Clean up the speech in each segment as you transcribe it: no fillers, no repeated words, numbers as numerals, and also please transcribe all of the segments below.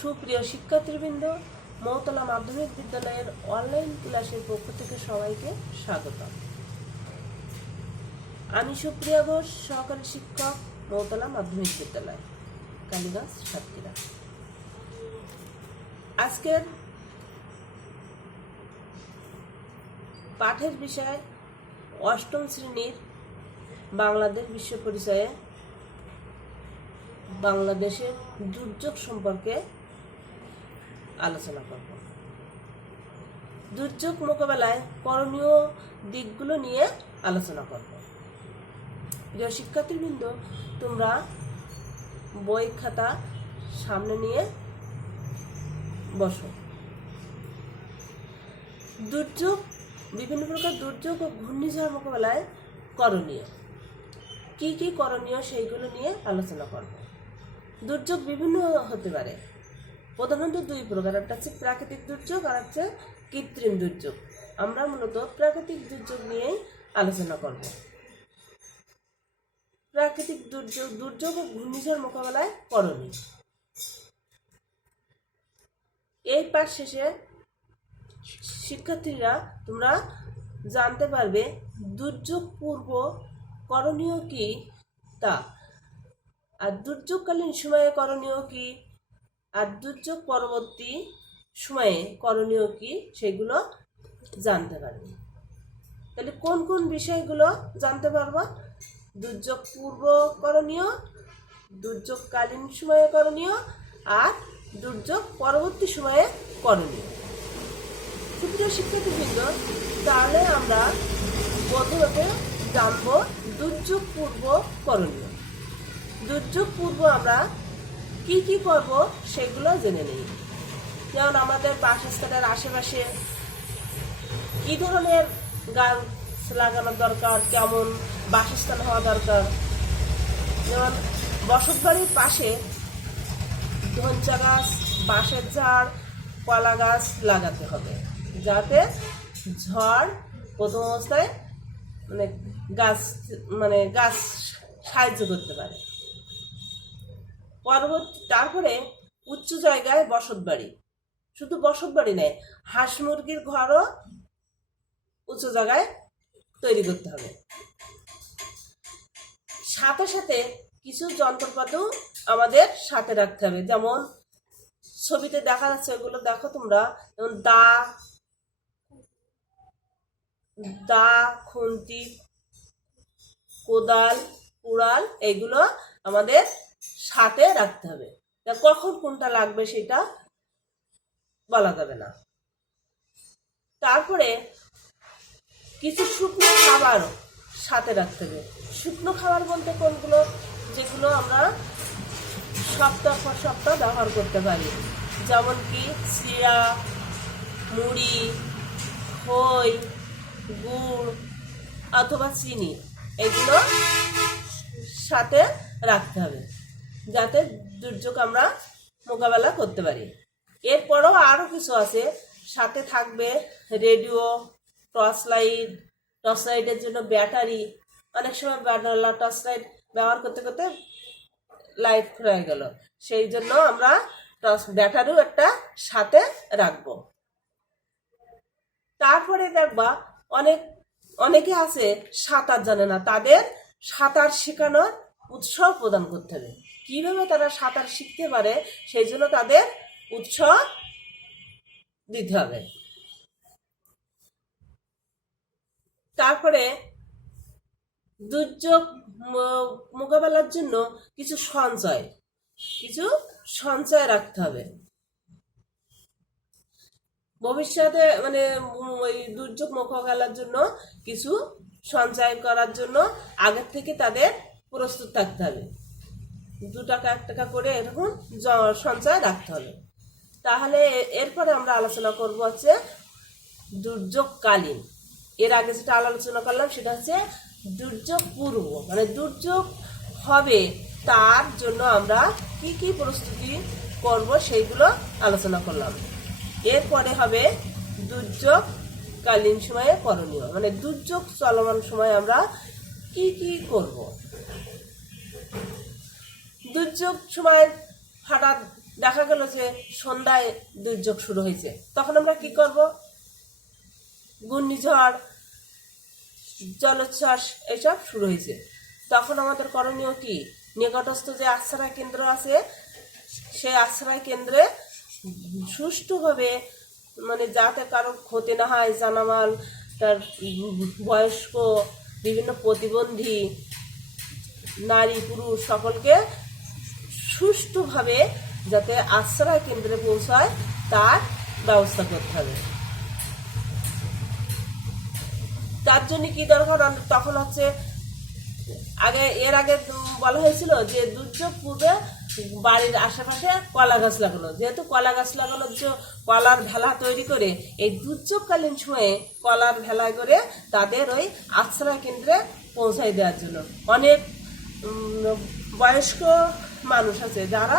সুপ্রিয় শিক্ষার্থীবৃন্দ, মৌতলা মাধ্যমিক বিদ্যালয়ের অনলাইন ক্লাসের পক্ষ থেকে সবাইকে স্বাগত। আমি সুপ্রিয়া ঘোষ, সহকারী শিক্ষক, মৌতলা মাধ্যমিক বিদ্যালয়, কালীগঞ্জ, সাতক্ষীরা। আজকের পাঠের বিষয় অষ্টম শ্রেণীর বাংলাদেশ বিশ্ব পরিচয়ে বাংলাদেশের দুর্যোগ সম্পর্কে আলোচনা করব। দুর্যোগ মোকাবেলায় করণীয় দিকগুলো নিয়ে আলোচনা করব। প্রিয় শিক্ষার্থীবৃন্দ, তোমরা বই খাতা সামনে নিয়ে বসো। দুর্যোগ, বিভিন্ন প্রকার দুর্যোগ ও ঘূর্ণিঝড় মোকাবেলায় করণীয় কি কি করণীয় সেইগুলো নিয়ে আলোচনা করব। দুর্যোগ বিভিন্ন হতে পারে, প্রধানত দুই প্রকার, একটা হচ্ছে প্রাকৃতিক দুর্যোগ আর হচ্ছে কৃত্রিম দুর্যোগ। আমরা মূলত প্রাকৃতিক দুর্যোগ নিয়েই আলোচনা করব। প্রাকৃতিক দুর্যোগ ও ঘূর্ণিঝড় মোকাবেলায় করণীয়। এই পাঠ শেষে শিক্ষার্থীরা তোমরা জানতে পারবে দুর্যোগ পূর্ব করণীয় কি তা, আর দুর্যোগকালীন সময়ে করণীয় কি, আর দুর্যোগ পরবর্তী সময়ে করণীয় কি, সেগুলো জানতে পারবে। তাহলে কোন কোন বিষয়গুলো জানতে পারবো? দুর্যোগ পূর্ব করণীয়, দুর্যোগকালীন সময়ে করণীয়, আর দুর্যোগ পরবর্তী সময়ে করণীয়। সুপ্রিয় শিক্ষার্থীবৃন্দ, তাহলে আমরা প্রথমত জানব দুর্যোগ পূর্ব করণীয়। দুর্যোগ পূর্ব আমরা কি কি করব সেগুলো জেনে নিই। যেমন আমাদের বাসস্থানের আশেপাশে কি ধরনের গাছ লাগানোর দরকার, কেমন বাসস্থান হওয়া দরকার। যেমন বসতবাড়ির পাশে ধনচা গাছ, বাঁশের ঝাড়, কলা গাছ লাগাতে হবে, যাতে ঝড় প্রথম অবস্থায় গাছ সাহায্য করতে পারে। তারপরে উচ্চ জায়গায় বসতবাড়ি, শুধু বসতবাড়ি নয়, হাঁস মুরগির ঘরও উঁচু জায়গায় তৈরি করতে হবে। সাথে সাথে কিছু যন্ত্রপাতিও আমাদের সাথে রাখতে হবে। যেমন ছবিতে দেখা যাচ্ছে, ওগুলো দেখো তোমরা, যেমন দা, খুন্তি, কোদাল, কুড়াল, এইগুলো আমাদের সাথে রাখতে হবে। কখন কোনটা লাগবে সেটা বলা যাবে না। তারপরে কিছু শুকনো খাবার সাথে রাখতে হবে। শুকনো খাবার বলতে কোনগুলো? যেগুলো আমরা সপ্তাহ পর সপ্তাহ ব্যবহার করতে পারি, যেমন কি চিড়া, মুড়ি, খই, গুড় অথবা চিনি, এগুলো সাথে রাখতে হবে যাতে দুর্যোগ আমরা মোকাবেলা করতে পারি। এরপরও আরও কিছু আছে, সাথে থাকবে রেডিও, টর্চ লাইটের জন্য ব্যাটারি। অনেক সময় টর্চ লাইট ব্যবহার করতে করতে লাইট ফুরিয়ে গেল, সেই জন্য আমরা ব্যাটারিও একটা সাথে রাখবো। তারপরে দেখবা অনেকে আছে সাঁতার জানে না, তাদের সাঁতার শেখানোর উৎসাহ প্রদান করতে হবে। কিভাবে তারা সাঁতার শিখতে পারে সেই জন্য তাদের উৎসাহ দিতে হবে। তারপরে দুর্যোগ মোকাবেলার জন্য কিছু সঞ্চয় রাখতে হবে। ভবিষ্যতে ওই দুর্যোগ মোকাবেলার জন্য কিছু সঞ্চয় করার জন্য আগের থেকে তাদের প্রস্তুত থাকতে হবে। 2 টাকা 1 টাকা করে এরকম সঞ্চয় রাখতে হবে। তাহলে এরপরে আমরা আলোচনা করব হচ্ছে দুর্যোগকালীন। এর আগে যেটা আলোচনা করলাম সেটা হচ্ছে দুর্যোগ পূর্ব, দুর্যোগ হবে তার জন্য আমরা কি কি প্রস্তুতি করব সেইগুলো আলোচনা করলাম। এরপরে হবে দুর্যোগকালীন সময়ে করণীয়, দুর্যোগ চলমান সময় আমরা কি কি করব। দুর্যোগ সময় হঠাৎ দেখা গেল যে সন্ধ্যায় দুর্যোগ শুরু হয়েছে, তখন আমরা কি করব? ঘূর্ণিঝড়, জলোচ্ছ্বাস এসব শুরু হয়েছে, তখন আমাদের করণীয় কি? নিকটস্থ যে আশ্রয় কেন্দ্র আছে সেই আশ্রয় কেন্দ্রে সুষ্ঠুভাবে, মানে যাতে কারো ক্ষতি না হয়, জানামাল, তার বয়স্ক, বিভিন্ন প্রতিবন্ধী, নারী পুরুষ সকলকে সুষ্ঠুভাবে যাতে আশ্রয় কেন্দ্রে পৌঁছায় তার ব্যবস্থা করতে হবে। তার জন্য কি দরকার? তখন হচ্ছে এর আগে বলা হয়েছিল যে দুর্যোগ পূর্বে বাড়ির আশেপাশে কলা গাছ লাগানো, যেহেতু কলা গাছ লাগানোর জন্য কলার ভেলা তৈরি করে এই দুর্যোগকালীন সময়ে কলার ভেলা করে তাদের ওই আশ্রয় কেন্দ্রে পৌঁছাই দেওয়ার জন্য। অনেক বয়স্ক মানুষ আছে যারা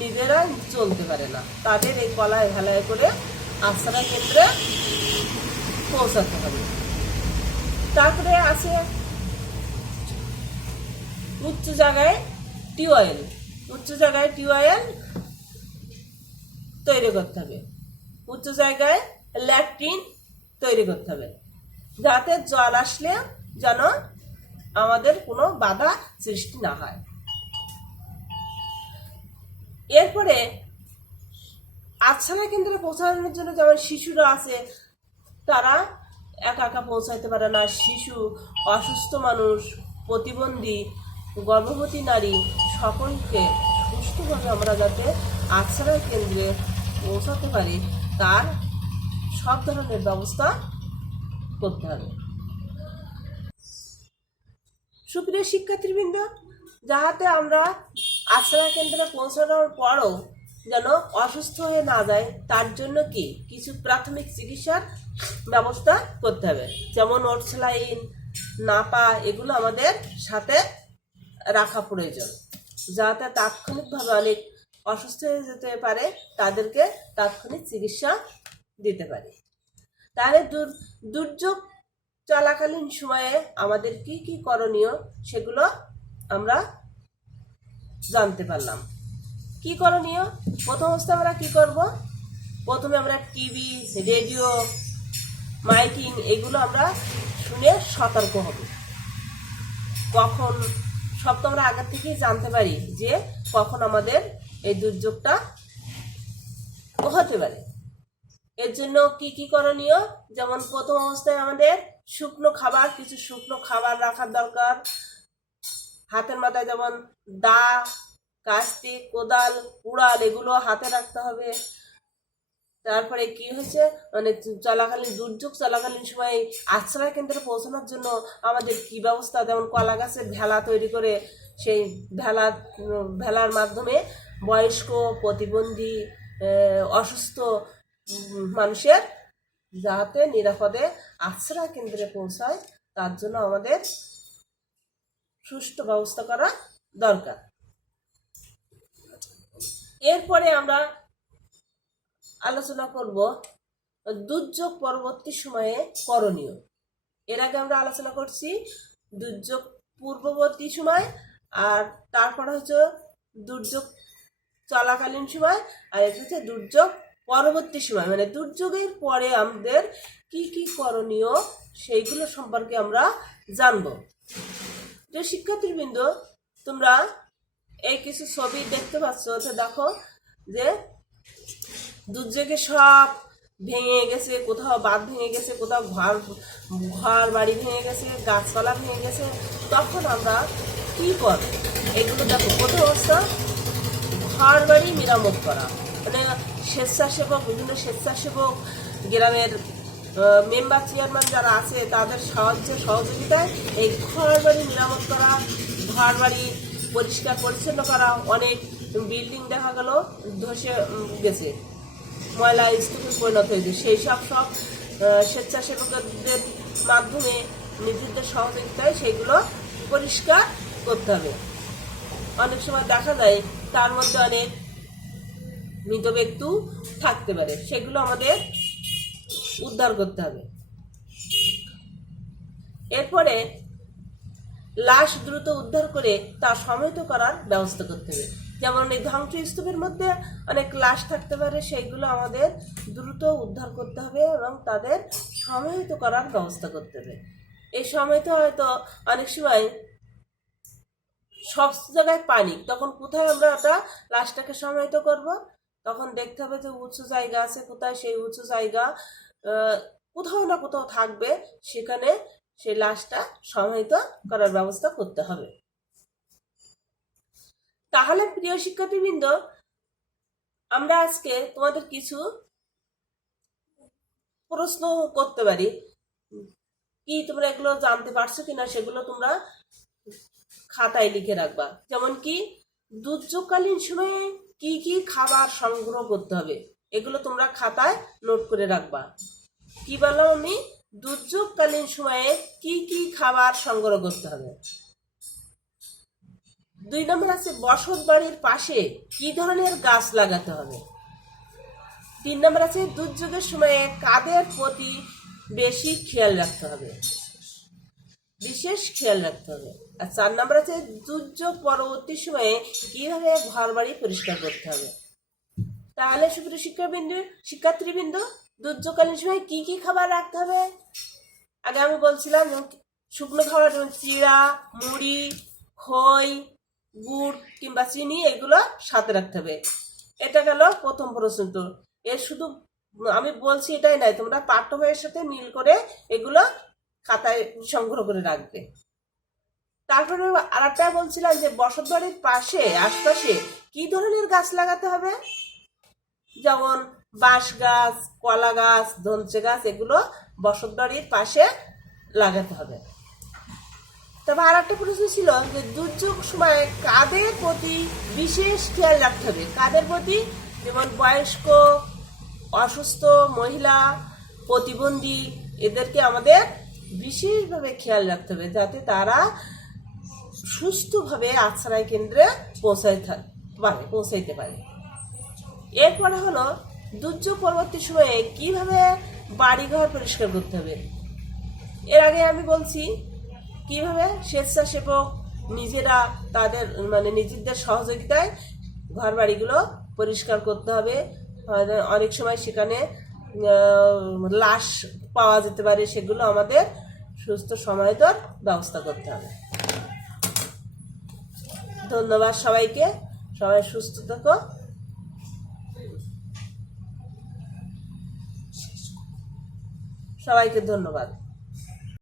নিজেরা চলতে পারে না, তাদের এই কলায় ভেলায় করে আশ্রয় কেন্দ্রে পৌঁছাতে হবে। তারপরে আছে উচ্চ জায়গায় টিউবওয়েল, উচ্চ জায়গায় টিউবওয়েল তৈরি করতে হবে, উচ্চ জায়গায় ল্যাট্রিন তৈরি করতে হবে, যাতে জল আসলে যেন আমাদের কোনো বাধা সৃষ্টি না হয়। এরপরে আশ্রয় কেন্দ্রে পৌঁছানোর জন্য যেমন শিশুরা আছে, তারা একা একা পৌঁছাইতে পারে না, শিশু, অসুস্থ মানুষ, প্রতিবন্ধী, গর্ভবতী নারী সকলকে সুষ্ঠুভাবে আমরা যাতে আশ্রয় কেন্দ্রে পৌঁছাতে পারি তার সব ধরনের ব্যবস্থা করতে হবে। সুপ্রিয় শিক্ষার্থীবৃন্দ, যাহাতে আমরা আশ্রয় কেন্দ্রে পৌঁছানোর পরও যেন অসুস্থ হয়ে না যায় তার জন্য কি কিছু প্রাথমিক চিকিৎসার ব্যবস্থা করতে হবে, যেমন ওট স্যালাইন, নাপা, এগুলো আমাদের সাথে রাখা প্রয়োজন, যাতে তাৎক্ষণিকভাবে অনেক অসুস্থ হয়ে যেতে পারে তাদেরকে তাৎক্ষণিক চিকিৎসা দিতে পারে। তাহলে দুর্যোগ চলাকালীন সময়ে আমাদের কি কি করণীয় সেগুলো আমরা জানতে পারলাম। কি করণীয়? প্রথম অবস্থায় আমরা কি করব? প্রথমে আমরা টিভি, রেডিও, মাইকিং এগুলো আমরা শুনে সতর্ক হব। কখন সব তো আমরা আগে থেকেই জানতে পারি যে কখন আমাদের এই দুর্যোগটা হতে পারে। এর জন্য কি কি করণীয়? যেমন প্রথম অবস্থায় আমাদের শুকনো খাবার, কিছু শুকনো খাবার রাখার দরকার। হাতের মাথায় যেমন দা, কাস্তি, কোদাল, কুড়াল এগুলো হাতে রাখতে হবে। তারপরে কি হয়েছে, মানে চলাকালীন দুর্যোগ চলাকালীন সময় আশ্রয় কেন্দ্রে পৌঁছানোর জন্য আমাদের কি ব্যবস্থা, যেমন কলা গাছের ভেলা তৈরি করে সেই ভেলার মাধ্যমে বয়স্ক, প্রতিবন্ধী, অসুস্থ মানুষের যাতে নিরাপদে আশ্রয় কেন্দ্রে পৌঁছায় তার জন্য আমাদের সুষ্ঠু ব্যবস্থা করা দরকার। এরপরে আমরা আলোচনা করব দুর্যোগ পরবর্তী সময়ে করণীয়। এর আগে আমরা আলোচনা করছি দুর্যোগ পূর্ববর্তী সময়, আর তারপরে হচ্ছে দুর্যোগ চলাকালীন সময়, আর এটা হচ্ছে দুর্যোগ পরবর্তী সময়, মানে দুর্যোগের পরে আমাদের কি কি করণীয় সেইগুলো সম্পর্কে আমরা জানবো। যে শিক্ষার্থীবৃন্দ, তোমরা এই কিছু ছবি দেখতে পাচ্ছ, দেখো যে দুর্যোগে সব ভেঙে গেছে, কোথাও বাঁধ ভেঙে গেছে, কোথাও ঘর বাড়ি ভেঙে গেছে, গাছপালা ভেঙে গেছে, তখন আমরা কি করব? এগুলো দেখো। প্রথম অবস্থা ঘর বাড়ি মেরামত করা, মানে স্বেচ্ছাসেবক, বিভিন্ন স্বেচ্ছাসেবক, গ্রামের মেম্বার চেয়ারম্যান যারা আছে তাদের সহযোগিতায় এই ঘর বাড়ি মেরামত করা, ঘর বাড়ি পরিষ্কার পরিচ্ছন্ন করা। অনেক বিল্ডিং দেখা গেল ধসে গেছে, ময়লা স্তূপে পরিণত হয়েছে, সেই সব স্বেচ্ছাসেবকদের মাধ্যমে নিজেদের সহযোগিতায় সেইগুলো পরিষ্কার করতে হবে। অনেক সময় দেখা যায় তার মধ্যে অনেক মৃত ব্যক্তি থাকতে পারে, সেগুলো আমাদের উদ্ধার করতে হবে। এরপরে লাশ দ্রুত উদ্ধার করে তা সমাহিত করার ব্যবস্থা করতে হবে। যেমন এই ধ্বংসস্তূপের মধ্যে অনেক লাশ থাকতে পারে, সেইগুলো আমাদের দ্রুত উদ্ধার করতে হবে এবং তাদের সমাহিত করার ব্যবস্থা করতে হবে। এই সমাহিত হয়তো অনেক সময় সব জায়গায় পানি, তখন কোথায় আমরা ওটা লাশটাকে সমাহিত করব? তখন দেখতে হবে যে উঁচু জায়গা আছে কোথায়, সেই উঁচু জায়গা কোথাও না কোথাও থাকবে, সেখানে সেই লাশটা সমাহিত করার ব্যবস্থা করতে হবে। তাহলে প্রিয় শিক্ষার্থীবৃন্দ, আমরা আজকে তোমাদের কিছু প্রশ্ন করতে পারি, কি তোমরা এগুলো জানতে পারছো কিনা সেগুলো তোমরা খাতায় লিখে রাখবা। যেমন কি দুর্যোগকালীন সময়ে কি কি খাবার সংগ্রহ করতে হবে, এগুলো তোমরা খাতায় নোট করে রাখবা। কি বললাম আমি? দুর্যোগকালীন সময়ে কি কি খাবার সংগ্রহ করতে হবে। 2 নম্বর আছে বসত বাড়ির পাশে কি ধরনের গাছ লাগাতে হবে। 3 নম্বর আছে দুর্যোগের সময়ে কাদের প্রতি বেশি খেয়াল রাখতে হবে, বিশেষ খেয়াল রাখতে হবে। আর 4 নম্বর আছে দুর্যোগ পরবর্তী সময়ে কিভাবে ঘর বাড়ি পরিষ্কার করতে হবে। তাহলে সুপ্রিয় শিক্ষার্থীবৃন্দ, দুর্যোগকালীন সময় কি কি খাবার রাখতে হবে? আগে আমি বলছিলাম শুকনো খাবার, যেমন চিড়া, মুড়ি, খই, গুড় কিংবা চিনি, এগুলো সাথে রাখতে হবে। এটা গেল প্রথম প্রশ্ন। এর শুধু আমি বলছি এটাই নাই, তোমরা পাঠ্য বইয়ের সাথে মিল করে এগুলো খাতায় সংগ্রহ করে রাখবে। তারপরে আরেকটা বলছিলাম যে বসত বাড়ির পাশে আশপাশে কি ধরনের গাছ লাগাতে হবে, যেমন বাঁশ গাছ, কলা গাছ, ধনচে গাছ, এগুলো বসত বাড়ির পাশে লাগাতে হবে। তবে আর একটা প্রশ্ন ছিল যে দুর্যোগ সময় কাদের প্রতি বিশেষ খেয়াল রাখতে হবে, কাদের প্রতি? যেমন বয়স্ক, অসুস্থ মহিলা, প্রতিবন্ধী, এদেরকে আমাদের বিশেষভাবে খেয়াল রাখতে হবে যাতে তারা সুস্থভাবে আশ্রয় কেন্দ্রে পৌঁছাইতে পারে। এরপরে হলো দুর্যোগ পরবর্তী সময়ে কিভাবে বাড়িঘর পরিষ্কার করতে হবে। এর আগে আমি বলছি কিভাবে স্বেচ্ছাসেবক নিজেরা তাদের নিজেদের সহযোগিতায় ঘর বাড়িগুলো পরিষ্কার করতে হবে। অনেক সময় সেখানে লাশ পাওয়া যেতে পারে, সেগুলো আমাদের সুস্থ সমাহিতর ব্যবস্থা করতে হবে। ধন্যবাদ সবাইকে, সবাই সুস্থ থাকো। সবাইকে ধন্যবাদ।